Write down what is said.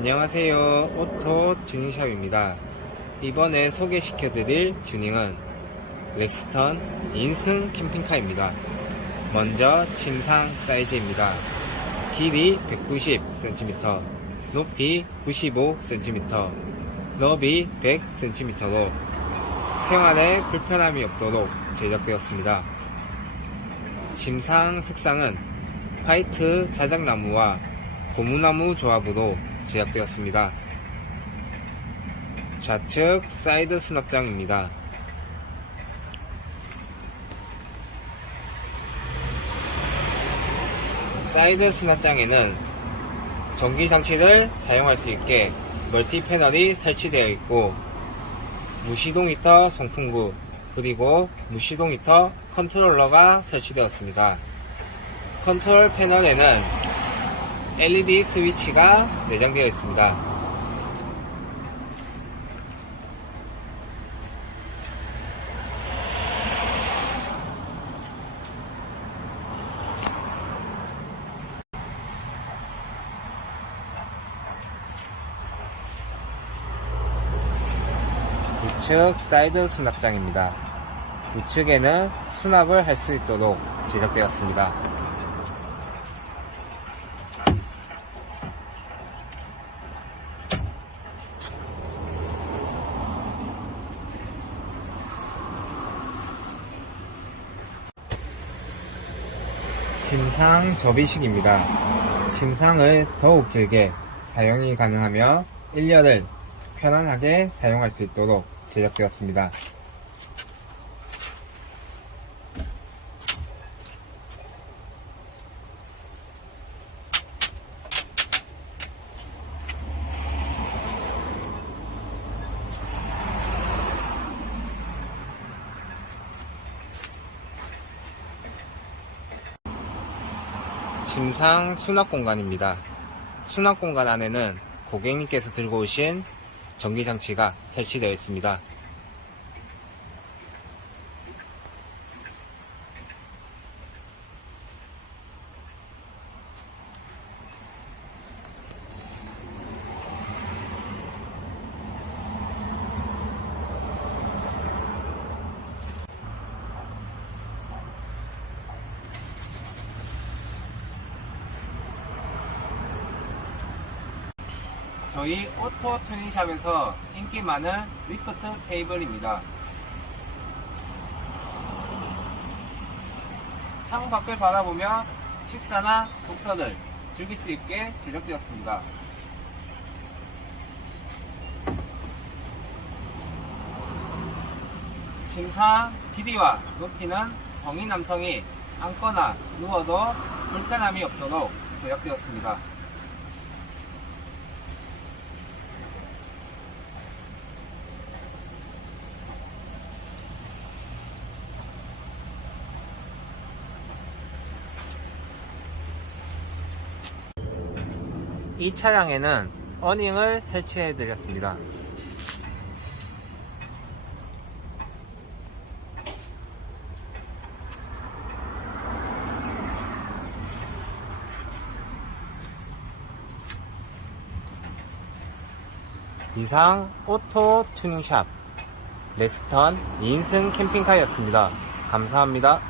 안녕하세요. 오토 튜닝샵입니다. 이번에 소개시켜드릴 튜닝은 렉스턴 인승 캠핑카입니다. 먼저 침상 사이즈입니다. 길이 190cm, 높이 95cm, 너비 100cm로 생활에 불편함이 없도록 제작되었습니다. 침상 색상은 화이트 자작나무와 고무나무 조합으로 제작되었습니다. 좌측 사이드 수납장입니다. 사이드 수납장에는 전기 장치를 사용할 수 있게 멀티 패널이 설치되어 있고 무시동 히터 송풍구 그리고 무시동 히터 컨트롤러가 설치되었습니다. 컨트롤 패널에는 LED 스위치가 내장되어 있습니다. 우측 사이드 수납장입니다. 우측에는 수납을 할 수 있도록 제작되었습니다. 침상 접이식입니다. 침상을 더욱 길게 사용이 가능하며 1열을 편안하게 사용할 수 있도록 제작되었습니다. 침상 수납 공간입니다. 수납 공간 안에는 고객님께서 들고 오신 전기장치가 설치되어 있습니다. 저희 오토 튜닝샵에서 인기 많은 리프트 테이블입니다. 창 밖을 바라보며 식사나 독서를 즐길 수 있게 제작되었습니다. 침상 길이와 높이는 성인 남성이 앉거나 누워도 불편함이 없도록 제작되었습니다. 이 차량에는 어닝을 설치해 드렸습니다. 이상 오토 튜닝샵 렉스턴 2인승 캠핑카였습니다. 감사합니다.